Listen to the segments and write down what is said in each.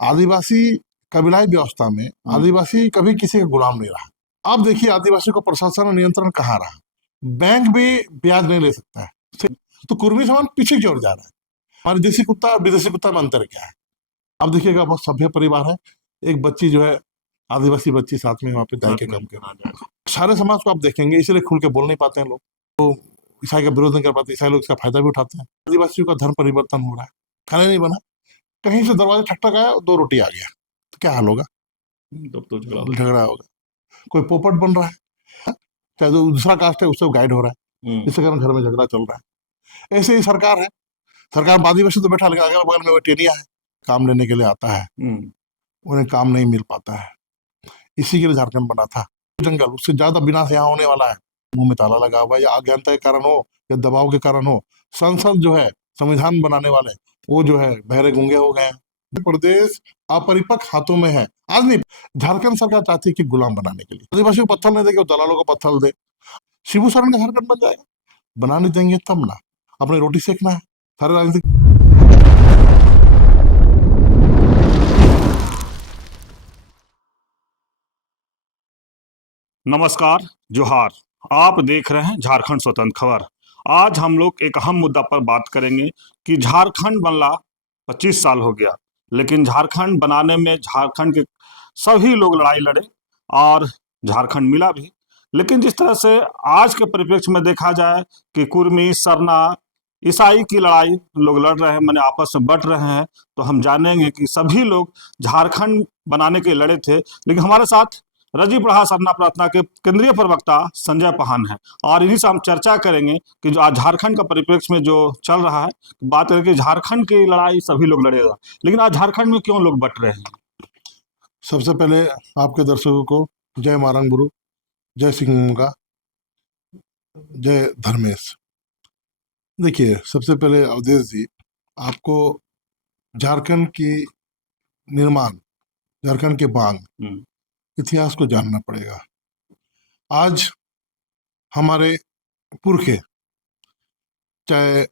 आदिवासी कबीलाई व्यवस्था में आदिवासी कभी किसी का गुलाम नहीं रहा। अब देखिए आदिवासी को प्रशासन और नियंत्रण कहाँ रहा। बैंक भी ब्याज नहीं ले सकता है, तो कुर्मी समाज पीछे की ओर जा रहा है। हमारे देसी कुत्ता और विदेशी कुत्ता में अंतर क्या है? अब देखिएगा, बहुत सभ्य परिवार है, एक बच्ची जो है आदिवासी बच्ची साथ में वहाँ पे दाई के काम कर रहा है। सारे समाज को आप देखेंगे, इसलिए खुल के बोल नहीं पाते हैं लोग, तो ईसाई का विरोध नहीं कर पाते, ईसाई लोग इसका फायदा भी उठाते हैं। आदिवासियों का धर्म परिवर्तन हो रहा है, खाना नहीं बना, कहीं से दरवाजा ठकठक आया, 2 रोटी आ गया, तो क्या हाल होगा? तब तो झगड़ा होगा। कोई पोपट बन रहा है, चाहे जो दूसरा कास्ट है उससे गाइड हो रहा है, इसके कारण घर में झगड़ा चल रहा है। ऐसे ही सरकार है, सरकार आदिवासी तो बैठा, लेकिन अगल बगल में वो टेनिया है, काम लेने के लिए आता है, उन्हें काम नहीं मिल पाता है। इसी के लिए झारखंड बना था। जंगल, उससे ज्यादा विनाश यहाँ होने वाला है। मुंह में ताला लगा हुआ है, या अज्ञानता के कारण हो या दबाव के कारण हो। संसद जो है, संविधान बनाने वाले, वो जो है बहरे गूंगे हो गए हैं। प्रदेश अपरिपक्व हाथों में है। आज नहीं, झारखंड सरकार चाहती है कि गुलाम बनाने के लिए आदिवासी को पत्थर नहीं देगी, दलालों को पत्थर दे, शिबू सोरेन का झारखंड बन जाएगा। बना नहीं देंगे तब ना, अपनी रोटी सेकना है। सारे राजनीतिक नमस्कार, जोहार। आप देख रहे हैं झारखंड स्वतंत्र खबर। आज हम लोग एक अहम मुद्दा पर बात करेंगे कि झारखंड बनला 25 साल हो गया, लेकिन झारखंड बनाने में झारखंड के सभी लोग लड़ाई लड़े और झारखंड मिला भी। लेकिन जिस तरह से आज के परिप्रेक्ष्य में देखा जाए कि कुर्मी, सरना, ईसाई की लड़ाई लोग लड़ रहे हैं, माने आपस में बट रहे हैं, तो हम जानेंगे कि सभी लोग झारखंड बनाने के लड़े थे। लेकिन हमारे साथ रजी प्रहार सरना प्रार्थना के केंद्रीय प्रवक्ता संजय पाहन है, और इन्हीं से हम चर्चा करेंगे कि जो आज झारखंड का परिप्रेक्ष्य में जो चल रहा है, बात करें कि झारखंड की लड़ाई सभी लोग लड़ेगा, लेकिन आज झारखंड में क्यों लोग बट रहे हैं। सबसे पहले आपके दर्शकों को जय मारंग गुरु, जय सिंह, जय धर्मेश। देखिए, सबसे पहले अवधेश जी, आपको झारखंड की निर्माण, झारखंड के बांग इतिहास को जानना पड़ेगा। आज हमारे पुरखे, चाहे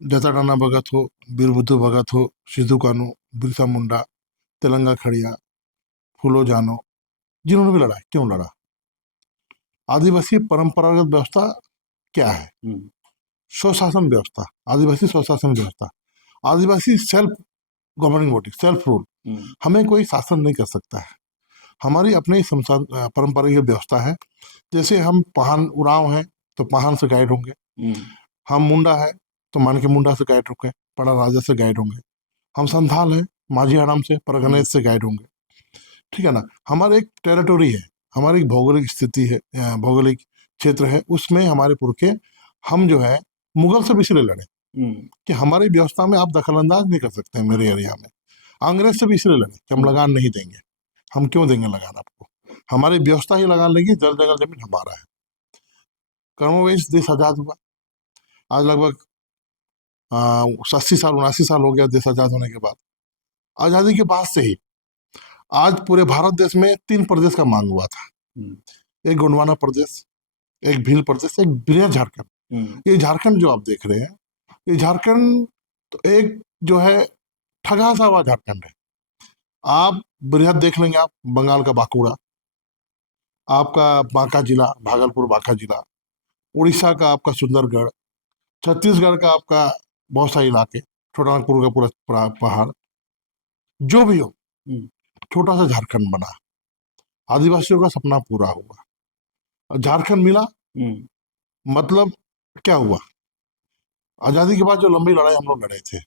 जटाटाना भगत हो, वीरबुद्धू भगत हो, सिद्धू कानू, बिरसा मुंडा, तेलंगा खड़िया, फूलो जानो, जिन्होंने भी लड़ा, क्यों लड़ा? आदिवासी परंपरागत व्यवस्था क्या है? स्वशासन व्यवस्था, आदिवासी स्वशासन व्यवस्था, आदिवासी self governing body, self rule. हमें कोई शासन नहीं कर सकता है, हमारी अपनी परंपरागत व्यवस्था है। जैसे हम पहान उरांव हैं तो पहान से गाइड होंगे, हम मुंडा है तो मान के मुंडा से गाइड होंगे, पड़ा राजा से गाइड होंगे, हम संथाल है माझी आराम से परगनेश से गाइड होंगे, ठीक है ना। हमारे एक टेरिटोरी है, हमारी एक भौगोलिक स्थिति है, भौगोलिक क्षेत्र है, उसमें हमारे पुरखे, हम जो है मुगल से भी इसलिए लड़े कि हमारी व्यवस्था में आप दखल अंदाज नहीं कर सकते हैं मेरे एरिया में। अंग्रेज से भी इसलिए लड़े कि हम लगान नहीं देंगे। हम क्यों देंगे लगान आपको? हमारी व्यवस्था ही लगान लेगी, जल जंगल जमीन हमारा है। कर्मवेश देश आजाद हुआ, आज लगभग 80 साल 79 साल हो गया देश आजाद होने के बाद। आजादी के बाद से ही आज पूरे भारत देश में 3 प्रदेश का मांग हुआ था, एक गोंडवाना प्रदेश, एक भील प्रदेश, एक बृहद झारखंड। ये झारखंड जो आप देख रहे हैं, ये झारखंड तो एक जो है ठगा सा हुआ झारखंड है। आप बृहद देख लेंगे, आप बंगाल का बांकुड़ा, आपका बांका जिला, भागलपुर बांका जिला, उड़ीसा का आपका सुंदरगढ़, छत्तीसगढ़ का आपका बहुत सारे इलाके, छोटा नागपुर का पूरा पहाड़, जो भी हो, छोटा सा झारखंड बना, आदिवासियों का सपना पूरा हुआ, झारखंड मिला। मतलब क्या हुआ? आजादी के बाद जो लंबी लड़ाई हम लोग लड़े थे,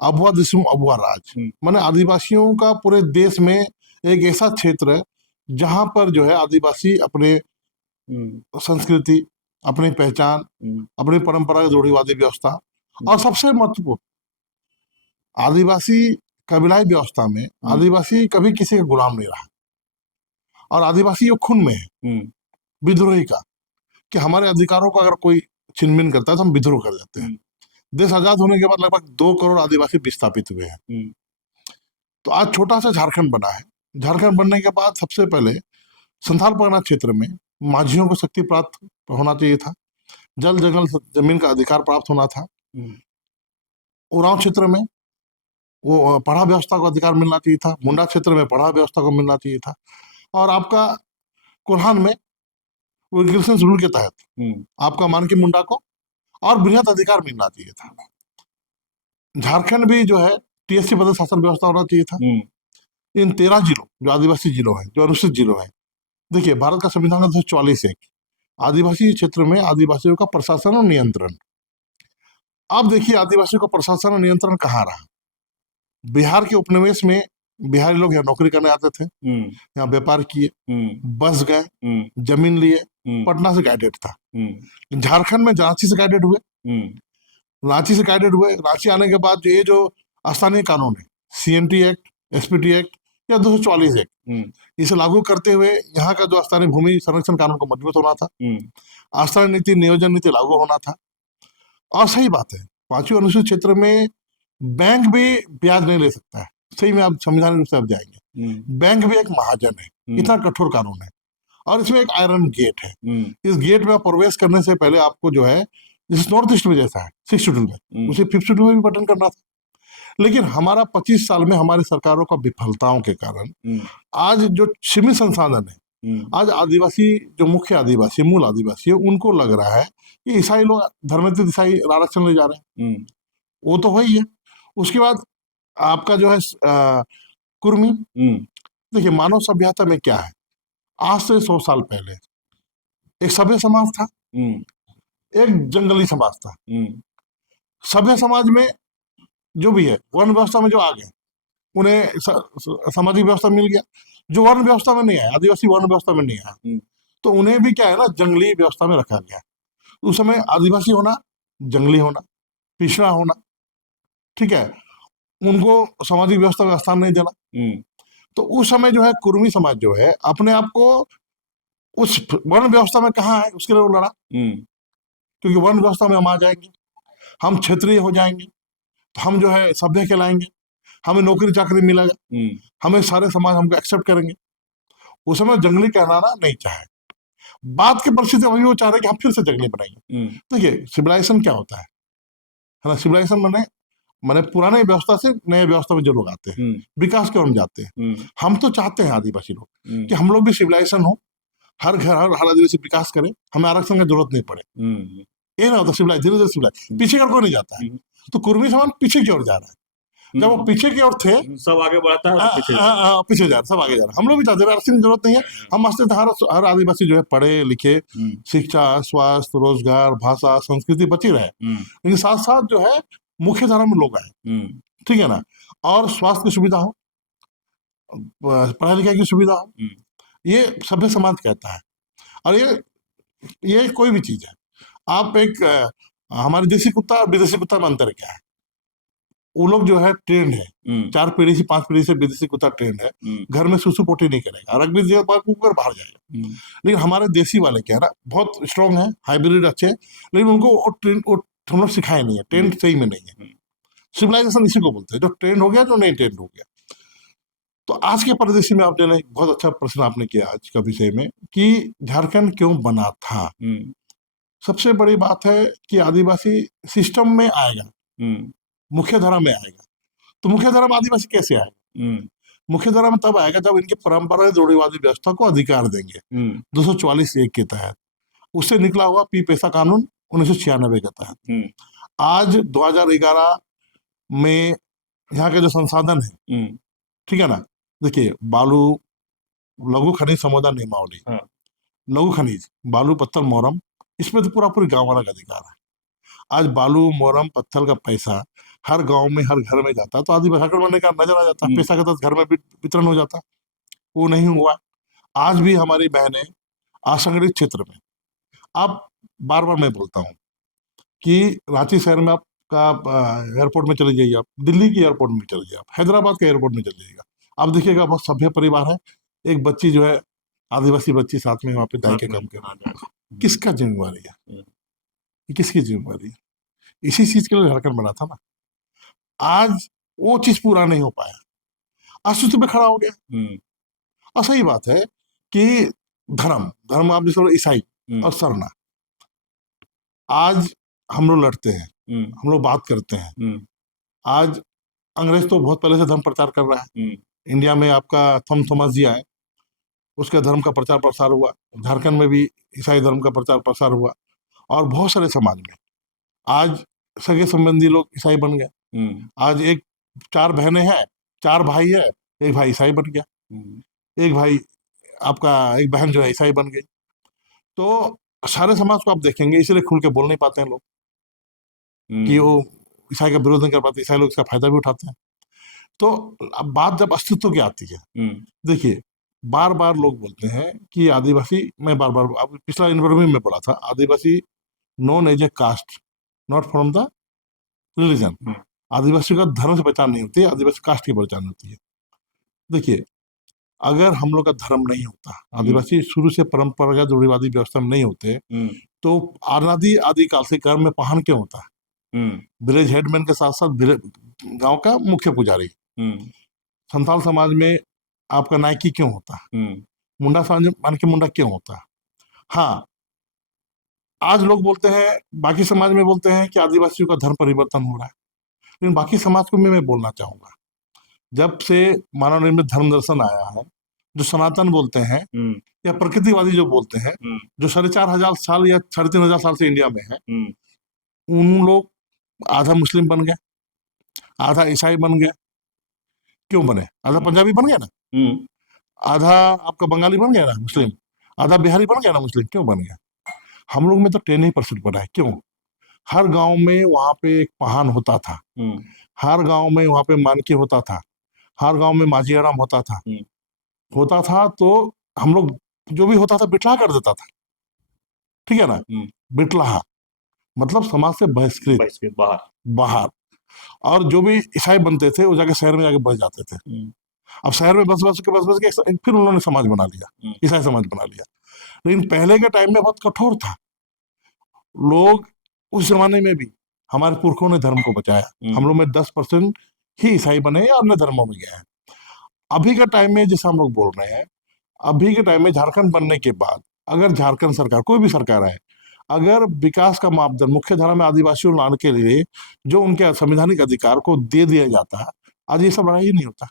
अबुआ दिसुम अबुआ राज, माने आदिवासियों का पूरे देश में एक ऐसा क्षेत्र है जहां पर जो है आदिवासी अपने संस्कृति, अपनी पहचान, अपनी परंपरा की रूढ़िवादी व्यवस्था, और सबसे महत्वपूर्ण, आदिवासी कबीलाई व्यवस्था में आदिवासी कभी किसी का गुलाम नहीं रहा। और आदिवासी ये खून में है विद्रोही का, कि हमारे अधिकारों को अगर कोई छीनबीन करता है तो हम विद्रोह कर देते हैं। देश आजाद होने के बाद लगभग 2 करोड़ आदिवासी विस्थापित हुए हैं। तो आज छोटा सा झारखंड बना है। झारखंड बनने के बाद सबसे पहले संथाल परगना क्षेत्र में माझियों को शक्ति प्राप्त होना चाहिए था, जल जंगल जमीन का अधिकार प्राप्त होना था। उरांव क्षेत्र में वो पढ़ा व्यवस्था को अधिकार मिलना चाहिए था, मुंडा क्षेत्र में पढ़ा व्यवस्था को मिलना चाहिए था, और आपका कोल्हान में वो विल्सन रूल के तहत आपका मान के मुंडा को और बृहद अधिकार मिलना चाहिए था। झारखंड भी जो है टीएससी पद शासन व्यवस्था होना चाहिए था। इन 13 जिलों जो आदिवासी जिलों हैं, जो अनुसूचित जिलों हैं, देखिए भारत का संविधान का 244 है, आदिवासी क्षेत्र में आदिवासियों का प्रशासन और नियंत्रण। अब देखिए आदिवासियों का प्रशासन और नियंत्रण कहाँ रहा? बिहार के उपनिवेश में बिहारी लोग यहाँ नौकरी करने आते थे, यहाँ व्यापार किए, बस गए, जमीन लिए, पटना से गाइडेड था। झारखंड में रांची से गाइडेड हुए, रांची आने के बाद ये जो स्थानीय कानून है, सीएनटी एक्ट, एसपीटी एक्ट या 244 एक्ट, इसे लागू करते हुए यहाँ का जो स्थानीय भूमि संरक्षण कानून को मजबूत होना था, आश्रय नीति, नियोजन नीति लागू होना था। और सही बात है, 5वीं अनुसूचित क्षेत्र में बैंक भी ब्याज नहीं ले सकता है। सही में आप संविधान रूप से आप जाएंगे, बैंक भी एक महाजन है, इतना कठोर कानून है। और इसमें एक आयरन गेट है, इस गेट में प्रवेश करने से पहले आपको जो है, जैसे नॉर्थ ईस्ट में जैसा है 6 शेड्यूल में, उसे 5th शेड्यूल में भी बटन करना था। लेकिन हमारा 25 साल में हमारी सरकारों का विफलताओं के कारण आज जो सीमित संसाधन है, आज आदिवासी जो मुख्य आदिवासी, मूल आदिवासी है, उनको लग रहा है कि ईसाई लोग धर्मांतरित ईसाई आरक्षण ले जा रहे हैं। वो तो वही है। उसके बाद आपका जो है कुर्मी। देखिए मानव सभ्यता में क्या है, आज से 100 साल पहले एक सभ्य समाज था, एक जंगली समाज था। सभ्य समाज में जो भी है, वर्ण व्यवस्था में जो आ गए, उन्हें सामाजिक व्यवस्था मिल गया। जो वर्ण व्यवस्था में नहीं आया, आदिवासी वर्ण व्यवस्था में नहीं आया, तो उन्हें भी क्या है ना, जंगली व्यवस्था में रखा गया। उस समय आदिवासी होना, जंगली होना, पिछड़ा होना, ठीक है, उनको सामाजिक व्यवस्था में स्थान नहीं देना। तो उस समय जो है कुर्मी समाज जो है अपने आप को उस वर्ण व्यवस्था में कहाँ है, उसके लिए वो लड़ा, क्योंकि वर्ण व्यवस्था में हम आ जाएंगे, हम क्षेत्रीय हो जाएंगे, तो हम जो है सभ्य कहलाएंगे, हमें नौकरी चाकरी मिलेगा, हमें सारे समाज हमको एक्सेप्ट करेंगे। उस समय जंगली कहलाना नहीं चाहे। बात की परिस्थिति अभी वो चाह रहे कि हम फिर से जंगली बनाएंगे। देखिए सिविलाइजेशन क्या होता है ना, सिविलाइजेशन मैंने पुराने व्यवस्था से नए व्यवस्था में जो लोग आते हैं, विकास की ओर जाते हैं। हम तो चाहते हैं आदिवासी लोग कि हम लोग भी सिविलाइजेशन हो, हर घर हर आदिवासी विकास करे, हमें आरक्षण की जरूरत नहीं पड़े। ये ना होता सिविलाइज, धीरे धीरे सिविलाइज पीछे की ओर कोई नहीं जाता है। तो कुर्मी समाज पीछे की ओर जा रहा है। जब वो पीछे की ओर थे, सब आगे बढ़ता है, पीछे जा रहे, सब आगे जा रहे। हम लोग भी चाहते हैं, आरक्षण की जरूरत नहीं है। हम आस्ते हर आदिवासी जो है पढ़े लिखे, शिक्षा, स्वास्थ्य, रोजगार, भाषा, संस्कृति बची रहे, लेकिन साथ साथ जो है मुख्य धारा में लोग आए, ठीक है ना, और स्वास्थ्य की सुविधा हो, पढ़ाई लिखाई की सुविधा हो, ये सभ्य समाज कहता है। और ये कोई भी चीज है, आप एक हमारे देसी कुत्ता और विदेशी कुत्ता में अंतर क्या है? वो लोग जो है ट्रेंड है, 4 पीढ़ी से 5 पीढ़ी से विदेशी कुत्ता ट्रेंड है, घर में सुसु पोटी नहीं करेगा, और अगर बाहर जाएगा। लेकिन हमारे देसी वाले क्या है ना, बहुत स्ट्रॉन्ग है, हाइब्रिड अच्छे, लेकिन उनको ट्रेंड हम लोग सिखाए नहीं है, ट्रेंड सही में नहीं है। सिविलाइजेशन इसी को बोलते हैं, जो ट्रेंड हो गया, जो नहीं ट्रेंड हो गया। तो आज के परिदृश्य में आपने एक बहुत अच्छा प्रश्न आपने किया आज का विषय में, कि झारखंड क्यों बना था। सबसे बड़ी बात है कि आदिवासी सिस्टम में आएगा, मुख्य धारा में आएगा। तो मुख्य धारा में आदिवासी कैसे आएगा? मुख्य धारा में तब आएगा जब इनकी परंपरागत रूढ़िवादी व्यवस्था को अधिकार देंगे, 244 एक के तहत। उससे निकला हुआ पी पेशा कानून 1996 के तहत। आज 2011 में यहाँ के जो संसाधन है, ठीक है ना, देखिए बालू, लघु खनिज समुदाय नियमावली, लघु खनिज, बालू, पत्थर, मोरम, इसमें तो पूरी गांव वाला का अधिकार है। आज बालू, मोरम, पत्थर का पैसा हर गांव में, हर घर में जाता, तो आदिवासी बनने का नजर आ जाता, पैसा का तो घर में वितरण हो जाता। वो नहीं हुआ। आज भी हमारी बहनें असंगठित क्षेत्र में, आप बार बार मैं बोलता हूँ कि रांची शहर में आपका एयरपोर्ट में चले जाइए, आप दिल्ली की एयरपोर्ट में चले जाइए, आप हैदराबाद के एयरपोर्ट में चले जाइएगा, आप देखिएगा बहुत सभ्य परिवार है। एक बच्ची जो है आदिवासी बच्ची साथ में वहां पे दाई के काम कर रहा है। किसका जिम्मेवारी है? किसकी जिम्मेवारी है? इसी चीज के लिए झारखंड बना था ना। आज वो चीज पूरा नहीं हो पाया, अस्तित्व पे खड़ा हो गया। और सही बात है कि धर्म आप जिस ईसाई और सरना, आज हम लोग लड़ते हैं, हम लोग बात करते हैं। आज अंग्रेज तो बहुत पहले से धर्म प्रचार कर रहा है। इंडिया में आपका थॉमस जिया है, उसके धर्म का प्रचार प्रसार हुआ। झारखंड में भी ईसाई धर्म का प्रचार प्रसार हुआ, और बहुत सारे समाज में आज सगे संबंधी लोग ईसाई बन गए। आज एक 4 बहनें हैं, 4 भाई है, एक भाई ईसाई बन गया, एक भाई आपका एक बहन जो है ईसाई बन गई। तो सारे समाज को आप देखेंगे, इसलिए खुल के बोल नहीं पाते हैं लोग कि वो ईसाई का विरोध नहीं कर पाते, ईसाई लोग इसका फायदा भी उठाते हैं। तो अब बात जब अस्तित्व की आती है, देखिए बार बार लोग बोलते हैं कि आदिवासी, मैं बार बार अब पिछला इंटरव्यू में बोला था, आदिवासी known as a caste not from the religion. आदिवासी का धर्म से पहचान नहीं होती है, आदिवासी कास्ट की पहचान होती है। देखिए अगर हम लोग का धर्म नहीं होता, आदिवासी शुरू से परंपरागत रूढ़िवादी व्यवस्था में नहीं होते, तो अनादि आदिकाल से कर्म में पाहन क्यों होता है? विलेज हेडमैन के साथ साथ गांव का मुख्य पुजारी। संथाल समाज में आपका नायकी क्यों होता है? मुंडा समाज मान के मुंडा क्यों होता है? हाँ, आज लोग बोलते हैं, बाकी समाज में बोलते हैं कि आदिवासियों का धर्म परिवर्तन हो रहा है, लेकिन बाकी समाज को मैं बोलना चाहूंगा, जब से मानव निर्मित धर्म दर्शन आया है, जो सनातन बोलते हैं या प्रकृतिवादी जो बोलते हैं, जो 4,500 साल या 3,500 साल से इंडिया में है, उन लोग आधा मुस्लिम बन गए, आधा ईसाई बन गए। क्यों बने? आधा पंजाबी बन गया ना, आधा आपका बंगाली बन गया ना मुस्लिम, आधा बिहारी बन गया ना मुस्लिम। क्यों बन गया? हम लोग में तो 10% बना है। क्यों? हर गांव में वहां पे एक पहान होता था, हर गांव में वहां पे मानकी होता था, हर गांव में माझी आराम होता था। तो हम लोग जो भी होता था बिटला कर देता था, ठीक है ना? बिटला मतलब समाज से बहिष्कृत, बाहर। और जो भी ईसाई बनते थे वो जाके शहर में जाके बस जाते थे। अब शहर में बस बस के फिर उन्होंने समाज बना लिया, ईसाई समाज बना लिया। लेकिन पहले के टाइम में बहुत कठोर था। लोग उस जमाने में भी, हमारे पुरखों ने धर्म को बचाया। हम लोग में 10% ही ईसाई बने या अन्य धर्मों में गए हैं। अभी के टाइम में जैसे हम लोग बोल रहे हैं, अभी के टाइम में झारखंड बनने के बाद अगर झारखंड सरकार, कोई भी सरकार है, अगर विकास का मापदंड मुख्य धारा में आदिवासियों लाने के लिए जो उनके संवैधानिक अधिकार को दे दिया जाता है, आज ये सब लड़ाई ही नहीं होता।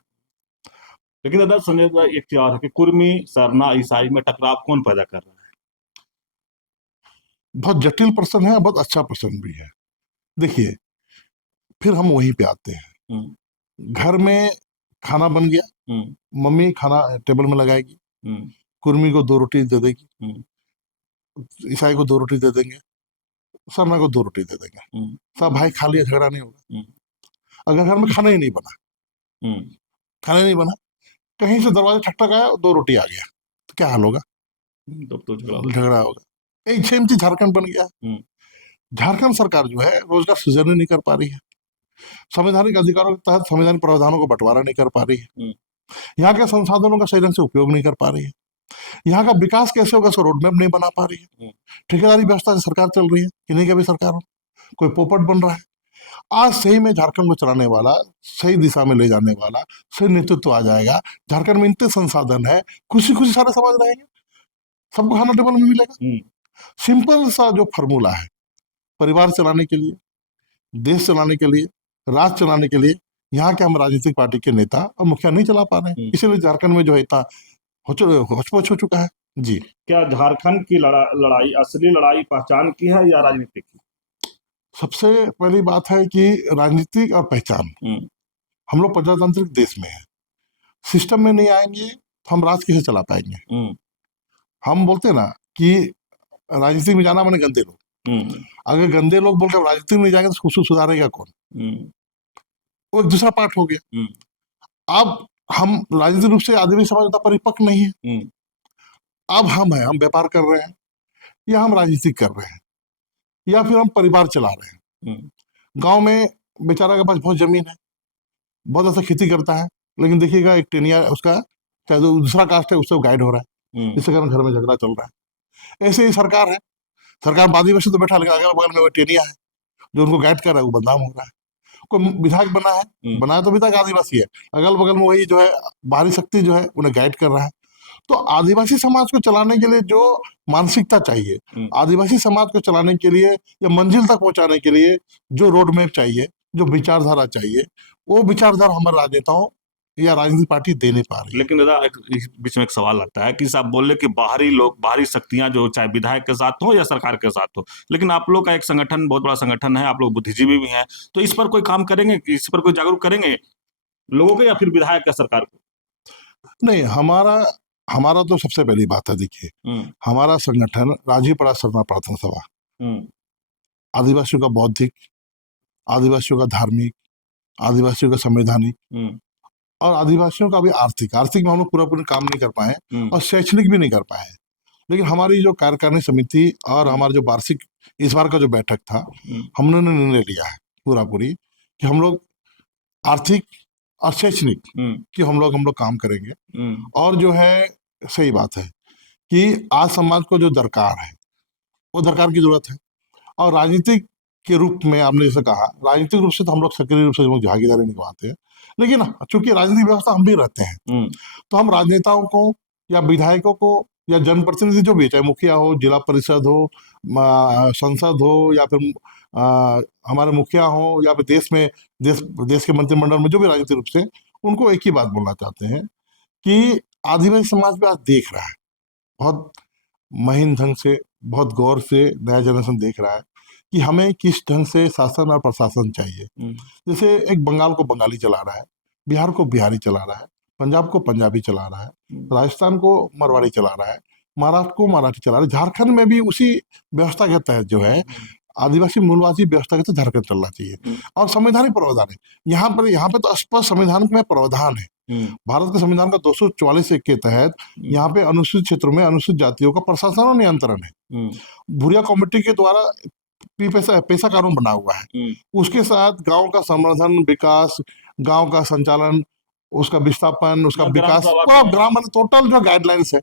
लेकिन दादा संजय दा, एक चीज और है कि कुर्मी सरना ईसाई में टकराव कौन पैदा कर रहा है? बहुत जटिल प्रश्न है, बहुत अच्छा प्रश्न भी है। देखिए फिर हम वहीं पे आते हैं, घर में खाना बन गया, मम्मी खाना टेबल में लगाएगी, कुर्मी को 2 रोटी दे देगी, ईसाई को 2 रोटी दे देंगे, सरना को 2 रोटी दे देंगे, सब भाई खा लिया, झगड़ा नहीं होगा। अगर घर में खाना ही नहीं बना, खाना ही नहीं बना, कहीं से दरवाजा ठक आया, 2 रोटी आ गया, तो क्या हाल होगा? तो झगड़ा होगा। एक सेम चीज झारखंड बन गया। झारखंड सरकार जो है रोजगार सृजन नहीं कर पा रही है, संवैधानिक अधिकारों के तहत संवैधानिक प्रावधानों को बंटवारा नहीं कर पा रही है, यहाँ के संसाधनों का सही ढंग से उपयोग नहीं कर पा रही है, यहाँ का विकास कैसे होगा, उसका रोडमैप नहीं बना पा रही है। ठेकेदारी व्यवस्था से सरकार चल रही है, किन्हीं का भी सरकार हो, कोई पोपट बन रहा है। आज सही में झारखंड को चलाने वाला, सही दिशा में ले जाने वाला सही नेतृत्व आ जाएगा। झारखंड में इतने संसाधन है, खुशी खुशी सारे समाज रहेंगे, सबको खाना टेबल में मिलेगा। सिंपल सा जो फॉर्मूला है, परिवार चलाने के लिए, देश चलाने के लिए, राष्ट्र चलाने के लिए, यहाँ के हम राजनीतिक पार्टी के नेता और मुखिया नहीं चला पा रहे हैं, इसीलिए झारखंड में जो है इतना होचपोच हो चुका है। जी, क्या झारखंड की लड़ाई असली लड़ाई पहचान की है या राजनीतिक की? सबसे पहली बात है कि राजनीतिक और पहचान। हम लोग प्रजातांत्रिक देश में है, सिस्टम में नहीं आएंगे तो हम राज कैसे चला पाएंगे? हम बोलते हैं ना कि राजनीति में जाना मैंने गंदे लोग, अगर गंदे लोग बोल रहे राजनीति में नहीं जाएंगे तो सुधारेगा कौन? वो एक दूसरा पार्ट हो गया। अब हम राजनीतिक रूप से आदिवासी समाज उतना परिपक्व नहीं है। अब हम व्यापार कर रहे हैं, या हम राजनीति कर रहे हैं, या फिर हम परिवार चला रहे हैं। गांव में बेचारा के पास बहुत जमीन है, बहुत अच्छा खेती करता है, लेकिन देखिएगा एक टेनिया उसका, चाहे जो दूसरा कास्ट है उससे गाइड हो रहा है, इसके कारण घर में झगड़ा चल रहा है। ऐसे ही सरकार है, सरकार आदिवासी तो बैठा, लेकिन अगल बगल में वो टेनिया है जो उनको गाइड कर रहा है, वो बदनाम हो रहा है। कोई विधायक बना है, बनाया तो विधायक आदिवासी है, अगल बगल में वही जो है बाहरी शक्ति जो है उन्हें गाइड कर रहा है। तो आदिवासी समाज को चलाने के लिए जो मानसिकता चाहिए, आदिवासी समाज को चलाने के लिए या मंजिल तक पहुंचाने के लिए जो रोड मैप चाहिए, जो विचारधारा चाहिए वो विचारधारा हमारे राजनेताओं या राजनीतिक पार्टी दे नहीं पा रही है। लेकिन दादा इस बीच में एक सवाल आता है कि आप बोल रहे कि बाहरी लोग, बाहरी शक्तियां जो चाहे विधायक के साथ हो या सरकार के साथ हो, लेकिन आप लोग का एक संगठन, बहुत बड़ा संगठन है, आप लोग बुद्धिजीवी भी हैं, तो इस पर कोई काम करेंगे, इस पर कोई जागरूक करेंगे लोगों को, या फिर विधायक या सरकार को? नहीं, हमारा हमारा तो सबसे पहली बात है, देखिए हमारा संगठन राजीव प्रसाद शर्मा प्रार्थना सभा हम्म आदिवासियों का बौद्धिक, आदिवासियों का धार्मिक, आदिवासियों का संवैधानिक और आदिवासियों का भी आर्थिक आर्थिक में हम लोग पूरा पूरा काम नहीं कर पाए और शैक्षणिक भी नहीं कर पाए। लेकिन हमारी जो कार्यकारिणी समिति और हमारा जो वार्षिक इस बार का जो बैठक था, हमने निर्णय लिया है पूरा पूरी कि हम लोग आर्थिक और शैक्षणिक कि हम लोग काम करेंगे। और जो है सही बात है कि आज समाज को जो दरकार है वो दरकार की जरूरत है। और राजनीतिक के रूप में आपने जैसे कहा, राजनीतिक रूप से तो हम लोग सक्रिय रूप से हम लोग भागीदारी निभाते हैं, लेकिन चूंकि राजनीतिक व्यवस्था हम भी रहते हैं तो हम राजनेताओं को या विधायकों को या जनप्रतिनिधि जो भी, चाहे मुखिया हो, जिला परिषद हो, संसद हो, या फिर हमारे मुखिया हो, या फिर देश के मंत्रिमंडल में जो भी राजनीतिक रूप से, उनको एक ही बात बोलना चाहते हैं कि आदिवासी समाज भी आज देख रहा है, बहुत महीन ढंग से, बहुत गौर से नया जनरेशन देख रहा है कि हमें किस ढंग से शासन और प्रशासन चाहिए। जैसे एक बंगाल को बंगाली चला रहा है, बिहार को बिहारी चला रहा है, पंजाब को पंजाबी चला रहा है, राजस्थान को मरवाड़ी चला रहा है, महाराष्ट्र को मराठी चला रहा है, झारखंड में भी उसी व्यवस्था के तहत जो है आदिवासी मूलवासी व्यवस्था के तहत झारखंड चलना चाहिए। और संवैधानिक प्रावधान है यहाँ पे तो स्पष्ट संविधान में प्रावधान है, भारत के संविधान का 244 के तहत यहाँ पे अनुसूचित क्षेत्रों में अनुसूचित जातियों का प्रशासन और नियंत्रण है। भुरिया कमेटी के द्वारा पैसा कानून बना हुआ है, उसके साथ गांव का संवर्धन, विकास, गांव का संचालन, उसका विस्थापन, उसका विकास, ग्राम टोटल जो गाइडलाइंस है।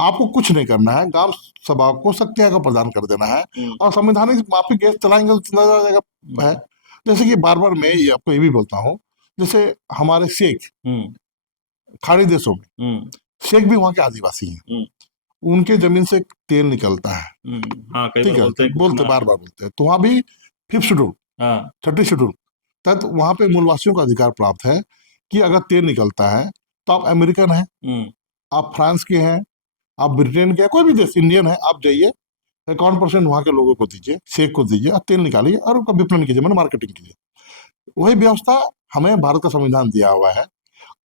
आपको कुछ नहीं करना है, ग्राम सभा को शक्तियां का प्रदान कर देना है और संवैधानिक माफी गैस चलाएंगे तो चला जाएगा है। जैसे कि बार बार मैं ये आपको ये भी बोलता हूँ, जैसे हमारे शेख खाड़ी देशों में शेख भी वहाँ के आदिवासी हैं, उनके जमीन से तेल निकलता है, ठीक है, बोलते बार बार बोलते हैं, तो वहाँ भी 5th शेड्यूल 30 शेड्यूल तक वहाँ पे मूलवासियों का अधिकार प्राप्त है कि अगर तेल निकलता है तो आप अमेरिकन हैं, आप फ्रांस के हैं, आप ब्रिटेन के हैं, कोई भी देश, इंडियन है, आप जाइए 51% वहाँ के लोगों को दीजिए, शेख को दीजिए और तेल निकालिए और उसका विपणन कीजिए, मैंने मार्केटिंग कीजिए। वही व्यवस्था हमें भारत का संविधान दिया हुआ है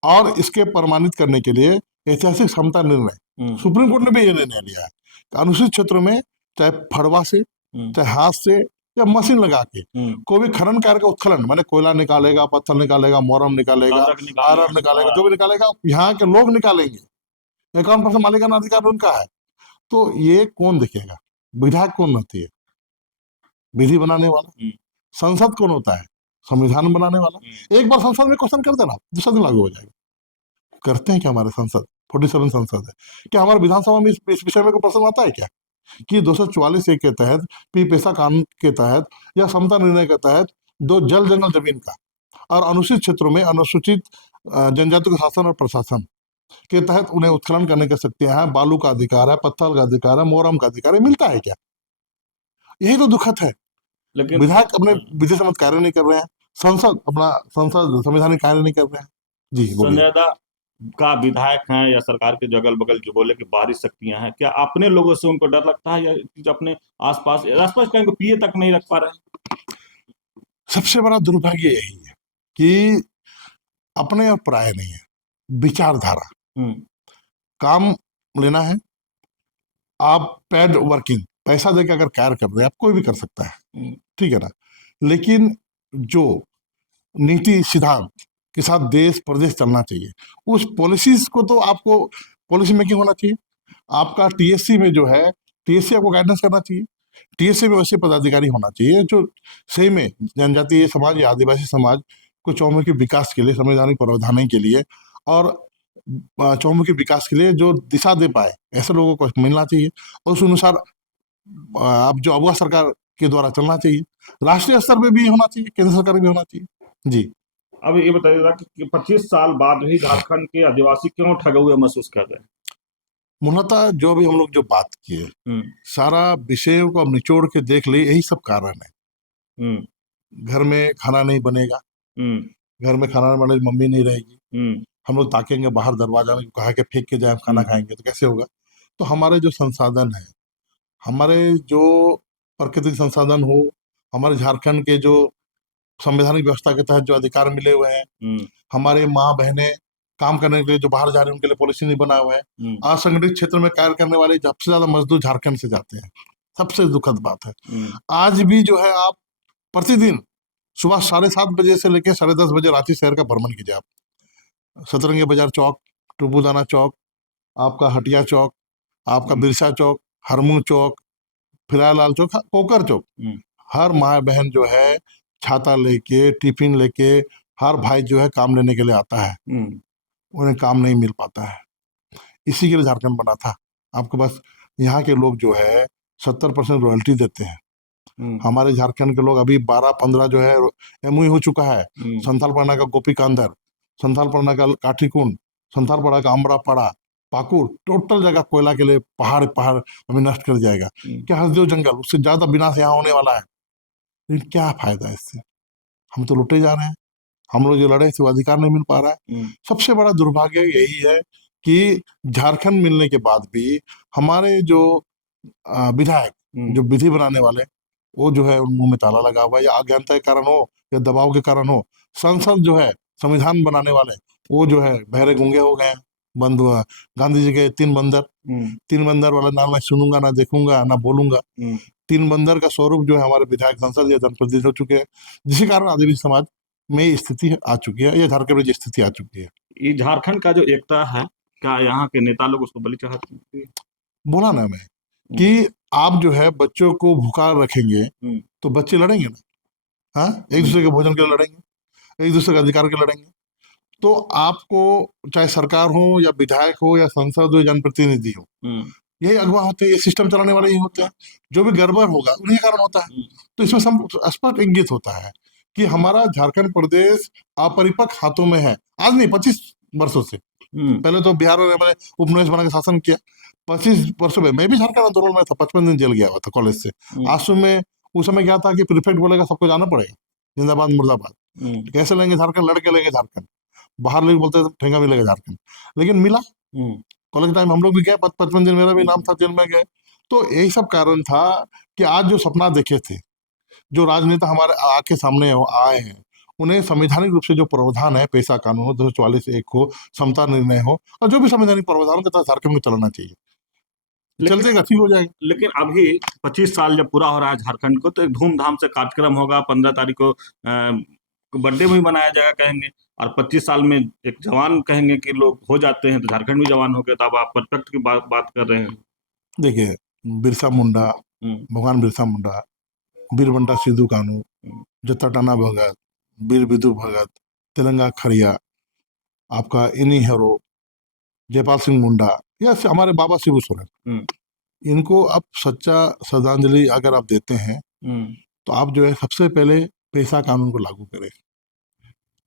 और इसके प्रमाणित करने के लिए ऐतिहासिक क्षमता निर्णय सुप्रीम कोर्ट ने भी ये निर्णय लिया है कि अनुसूचित क्षेत्रों में चाहे फड़वा से, चाहे हाथ से या मशीन लगा के कोई भी खनन कार्य का उत्खनन, माने कोयला निकालेगा, पत्थर निकालेगा, मोरम निकालेगा, आयरन निकालेगा, जो भी निकालेगा यहाँ के लोग निकालेंगे, 51% मालिकाना अधिकार उनका है। तो ये कौन देखेगा? विधायक कौन रहती है? विधि बनाने वाला। संसद कौन होता है? संविधान बनाने वाला। एक बार संसद में क्वेश्चन कर देना, दूसरा दिन लागू हो जाएगा। करते हैं क्या हमारे संसद? 47 संसद है, क्या हमारे विधानसभा में इस विषय में कोई प्रश्न आता है क्या कि 244 के तहत, पी पैसा कानून के तहत या समता निर्णय के तहत दो जल जंगल जमीन का और अनुसूचित क्षेत्रों में अनुसूचित जनजाति का शासन और प्रशासन के तहत उन्हें उत्खनन करने की शक्तियां हैं, बालू का अधिकार है, पत्थर का अधिकार है, मोरम का अधिकार है, मिलता है क्या? यही तो दुखद है। लेकिन विधायक अपने विधि सम्मत कार्य नहीं कर रहे हैं, संसद संवैधानिक कार्य नहीं कर रहे हैं। जी संजय दा का विधायक हैं या सरकार के जो अगल बगल जो बोले कि बाहरी शक्तियां हैं, क्या अपने लोगों से उनको डर लगता है या जो अपने आसपास कहीं को पिए तक नहीं रख पा रहे? सबसे बड़ा दुर्भाग्य यही है कि अपने और पराये नहीं है, विचारधारा। काम लेना है, आप पेड वर्किंग, पैसा देकर अगर कार्य कर रहे हैं, आप कोई भी कर सकता है, ठीक है ना, लेकिन जो नीति सिद्धांत के साथ देश प्रदेश चलना चाहिए, उस पॉलिसीज को तो आपको पॉलिसी मेकिंग होना चाहिए। आपका टीएससी में जो है, टीएससी आपको गाइडेंस करना चाहिए, टीएससी में वैसे पदाधिकारी होना चाहिए जो सही में जनजातीय समाज या आदिवासी समाज को चौमुखी विकास के लिए, संवैधानिक प्रावधान के लिए और चौमुखी विकास के लिए जो दिशा दे पाए, ऐसे लोगों को मिलना चाहिए और उस अनुसार आप जो अगुआ सरकार के द्वारा चलना चाहिए। राष्ट्रीय स्तर पे भी होना चाहिए, केंद्र सरकार भी होना चाहिए। जी, अब ये बताइएगा कि 25 साल बाद भी झारखंड के आदिवासी क्यों ठगे हुए महसूस कर रहे हैं? मूलतः जो भी हम लोग जो बात किए, सारा विषयों को अब निचोड़ के देख ले, यही सब कारण है। घर में खाना नहीं बनेगा, हम्म घर में खाना बनाने वाली मम्मी नहीं रहेगी, हम्म हम लोग ताकेंगे बाहर दरवाजा में कहा के फेंक के जाए हम खाना हम्म खाएंगे तो कैसे होगा। तो हमारे जो संसाधन है, हमारे जो प्राकृतिक संसाधन हो, हमारे झारखंड के जो संवैधानिक व्यवस्था के तहत जो अधिकार मिले हुए हैं, हम्म हमारे माँ बहनें काम करने के लिए जो बाहर जा रहे हैं उनके लिए पॉलिसी नहीं बना हुआ है। हम्म असंगठित क्षेत्र में कार्य करने वाले सबसे ज्यादा मजदूर झारखंड से जाते हैं, सबसे दुखद बात है। हम्म आज भी जो है आप प्रतिदिन सुबह 7:30 बजे से लेकर 10:30 बजे रांची शहर का भ्रमण कीजिए आप। सतरंगी बाजार चौक, टुपुदाना चौक, आपका हटिया चौक, आपका हम्म बिरसा चौक, हरमू चौक, फिरालाल चौक, कोकर चौक, हम्म हर माँ बहन जो है छाता लेके टिफिन लेके, हर भाई जो है काम लेने के लिए आता है, हम्म उन्हें काम नहीं मिल पाता है। इसी के लिए झारखंड बना था। आपको बस यहाँ के लोग जो है 70% रॉयल्टी देते हैं। हम्म हमारे झारखंड के लोग अभी 12-15 जो है एमओयू हो चुका है। हम्म संथाल परगना का गोपी कांदर, संथाल परगना का काठीकुंड, संथाल परगना का अमरापाड़ा, पाकुड़, टोटल जगह कोयला के लिए पहाड़ पहाड़ हमें नष्ट कर जाएगा। क्या हसदेव जंगल, उससे ज्यादा विनाश यहाँ होने वाला है। लेकिन क्या फायदा है इससे, हम तो लुटे जा रहे हैं। हम लोग जो लड़े थे वो अधिकार नहीं मिल पा रहा है। हम्म सबसे बड़ा दुर्भाग्य यही है कि झारखंड मिलने के बाद भी हमारे जो विधायक, हम्म जो विधि बनाने वाले, वो जो है उन मुंह में ताला लगा हुआ है, या अज्ञानता के कारण हो या दबाव के कारण हो। संसद जो है, संविधान बनाने वाले, वो जो है बहरे गूंगे हो गए हैं, बंद हुआ। गांधी जी के तीन बंदर, हम्म तीन बंदर वाला नाम मैं सुनूंगा ना, देखूंगा ना, बोलूंगा। हम्म तीन बंदर का स्वरूप जो है हमारे विधायक, सांसद या जनप्रतिनिधि हो चुके हैं, जिसके कारण आदिवासी समाज में ये स्थिति आ चुकी है, या झारखंड में ये स्थिति आ चुकी है। ये झारखंड का जो एकता है, क्या यहाँ के नेता लोग उसको बलि चढ़ाते हैं? बोला ना मैं हम्म कि आप जो है बच्चों को भूखा रखेंगे हम्म तो बच्चे लड़ेंगे ना। हाँ, एक हम्म दूसरे के भोजन के लिए लड़ेंगे, एक दूसरे के अधिकार के लिए लड़ेंगे। तो आपको, चाहे सरकार हो या विधायक हो या सांसद हो या जनप्रतिनिधि हो, हम्म यही अगुवा होते हैं, ये सिस्टम चलाने वाले ही होते हैं। जो भी गड़बड़ होगा उन्हीं के कारण होता है। हम्म तो इसमें स्पष्ट इंगित होता है कि हमारा झारखंड प्रदेश अपरिपक्व हाथों में है। आज नहीं, 25 वर्षों से। हम्म पहले तो बिहार में मैंने उपनिवेश बना के शासन किया। 25 वर्षों में मैं भी झारखंड आंदोलन में था, 55 दिन जेल गया हुआ था कॉलेज से। हम्म आंसू में उस समय क्या था कि प्रीफेक्ट बोलेगा सबको जाना पड़ेगा, जिंदाबाद मुर्दाबाद। हम्म कैसे लेंगे झारखंड, लड़के लेंगे झारखंड। बाहर लोग बोलते थे ठेंगा मिलेगा झारखंड, लेकिन मिला। हम्म कॉलेज टाइम हम लोग भी गए, 55 दिन मेरा भी नाम था, जेल में गए। तो यही सब कारण था कि आज जो सपना देखे थे, जो राजनेता हमारे आके सामने आए हैं, उन्हें संवैधानिक रूप से जो प्रावधान है, पेशा कानून हो, 244(1) हो, समता निर्णय हो, और जो भी संवैधानिक प्रावधान के तहत झारखंड में चलना चाहिए, लेकिन चलते ठीक हो जाएगा। लेकिन अभी 25 साल जब पूरा हो रहा है झारखंड को, तो एक धूमधाम से कार्यक्रम होगा। 15 तारीख को बर्थडे भी मनाया जाएगा कहेंगे। और 25 साल में एक जवान कहेंगे कि लोग हो जाते हैं, तो झारखंड भी जवान हो गया। तो अब आप परफेक्ट की बात कर रहे हैं। देखिए, बिरसा मुंडा, हम्म भगवान बिरसा मुंडा, वीरबंटा सिद्धू कानू, हम्म जत्ता भगत, वीर विदु भगत, तेलंगा खड़िया, आपका इनी हेरो, जयपाल सिंह मुंडा, या हमारे बाबा शिबू सोरेन, हम्म इनको आप सच्चा श्रद्धांजलि अगर आप देते हैं, हम्म तो आप जो है सबसे पहले पेशा कानून को लागू करें।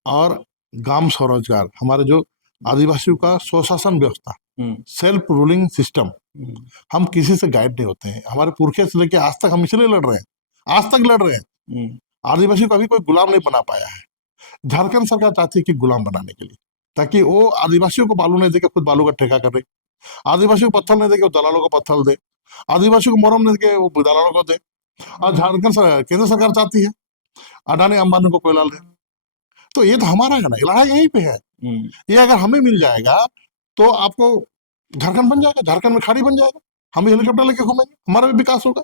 और ग्राम स्वरोजगार, हमारे जो आदिवासियों का स्वशासन व्यवस्था, हम्म सेल्फ रूलिंग सिस्टम, हम्म हम किसी से गाइड नहीं होते हैं। हमारे पुरखे से लेके आज तक हम इसलिए लड़ रहे हैं, आज तक लड़ रहे हैं। हम्म आदिवासी को अभी कोई गुलाम नहीं बना पाया है। झारखंड सरकार चाहती है कि गुलाम बनाने के लिए, ताकि वो आदिवासियों को बालू नहीं देके खुद बालू का ठेका करे, आदिवासियों को पत्थर नहीं देके वो दलालों को पत्थर दे, आदिवासियों को मोरम नहीं देके वो दलालों को दे। और केंद्र सरकार चाहती है अडानी अंबानी को कोयला दे। तो ये तो हमारा है ना, ये लड़ाई यहीं पे है। हम्म ये अगर हमें मिल जाएगा तो आपको झारखंड बन जाएगा, झारखंड में खाड़ी बन जाएगा, हम भी हेलीकॉप्टर लेके घूमेंगे, हमारा भी विकास होगा।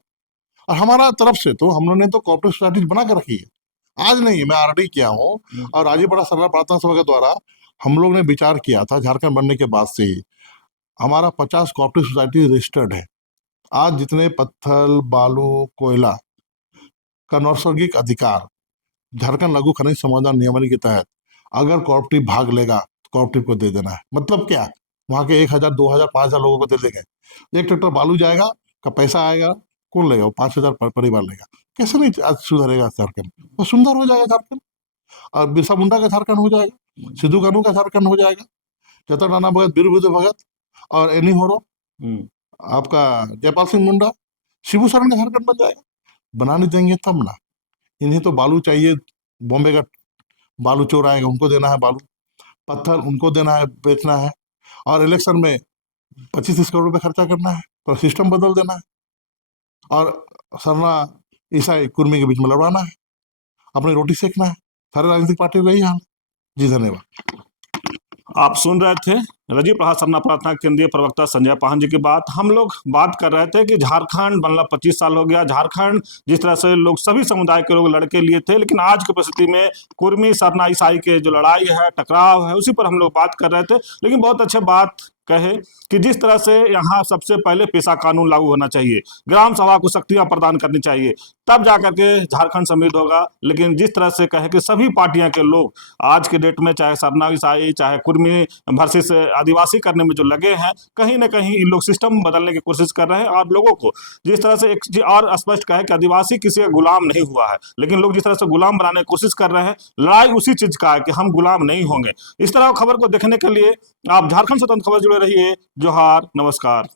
और हमारा तरफ से तो हम लोगों ने तो कोऑपरेटिव सोसाइटी बना के रखी है। आज नहीं, मैं आरडी किया हूँ। और राजीपड़ा सरला प्रार्थना सभा के द्वारा हम लोग ने विचार किया था, झारखंड बनने के बाद से ही हमारा 50 कोऑपरेटिव सोसाइटी रजिस्टर्ड है। आज जितने पत्थर, बालू, कोयला का नैसर्गिक अधिकार झारखंड लघु खनिज संवर्धन नियमावली के तहत अगर कोऑपरेटिव भाग लेगा तो कोऑपरेटिव को दे देना है। मतलब क्या, वहां के 1,000, 2,000, 5,000 लोगों को दे देंगे। एक ट्रैक्टर बालू जाएगा का पैसा आएगा, कौन लेगा? वो 5,000 परिवार लेगा। कैसे नहीं आज सुधरेगा झारखंड? वो सुंदर हो जाएगा झारखंड। और बिरसा मुंडा का झारखंड हो जाएगा, सिद्धू कानू का झारखंड हो जाएगा, जता राणा भगत, बीर बुद्धू भगत, और एनी होरो, हम्म आपका जयपाल सिंह मुंडा, शिबू सोरेन का झारखंड बन जाएगा। बनाने देंगे तब ना। इन्हें तो बालू चाहिए, बॉम्बे का बालू चोर आएगा उनको देना है बालू, पत्थर उनको देना है, बेचना है, और इलेक्शन में 25-30 करोड़ रुपए खर्चा करना है, तो सिस्टम बदल देना है, और सरना ईसाई कुर्मी के बीच में लड़वाना है, अपनी रोटी सेकना है। सारे राजनीतिक पार्टियों का यही हाल है। जी धन्यवाद। आप सुन रहे थे राजीव प्रहार सरना प्रार्थना केंद्रीय प्रवक्ता संजय पाहन जी की बात। हम लोग बात कर रहे थे कि झारखंड बनला 25 साल हो गया। झारखंड जिस तरह से लोग, सभी समुदाय के लोग लड़के लिए थे, लेकिन आज की परिस्थिति में कुर्मी सरना ईसाई के जो लड़ाई है, टकराव है, उसी पर हम लोग बात कर रहे थे। लेकिन बहुत अच्छे बात कहे कि जिस तरह से यहाँ सबसे पहले पेशा कानून लागू होना चाहिए, ग्राम सभा को शक्तियां प्रदान करनी चाहिए, तब जाकर के झारखंड समृद्ध होगा। लेकिन जिस तरह से कहे कि सभी पार्टियां के लोग आज के डेट में, चाहे सरना ईसाई चाहे कुर्मी वर्सेस आदिवासी करने में जो लगे हैं, कहीं ना कहीं इन लोग सिस्टम बदलने की कोशिश कर रहे हैं। और लोगों को जिस तरह से एक चीज और स्पष्ट कहे कि आदिवासी किसी का गुलाम नहीं हुआ है, लेकिन लोग जिस तरह से गुलाम बनाने की कोशिश कर रहे हैं, लड़ाई उसी चीज का है कि हम गुलाम नहीं होंगे। इस तरह खबर को देखने के लिए आप झारखंड स्वतंत्र खबर जुड़े रहिए। जोहार, नमस्कार।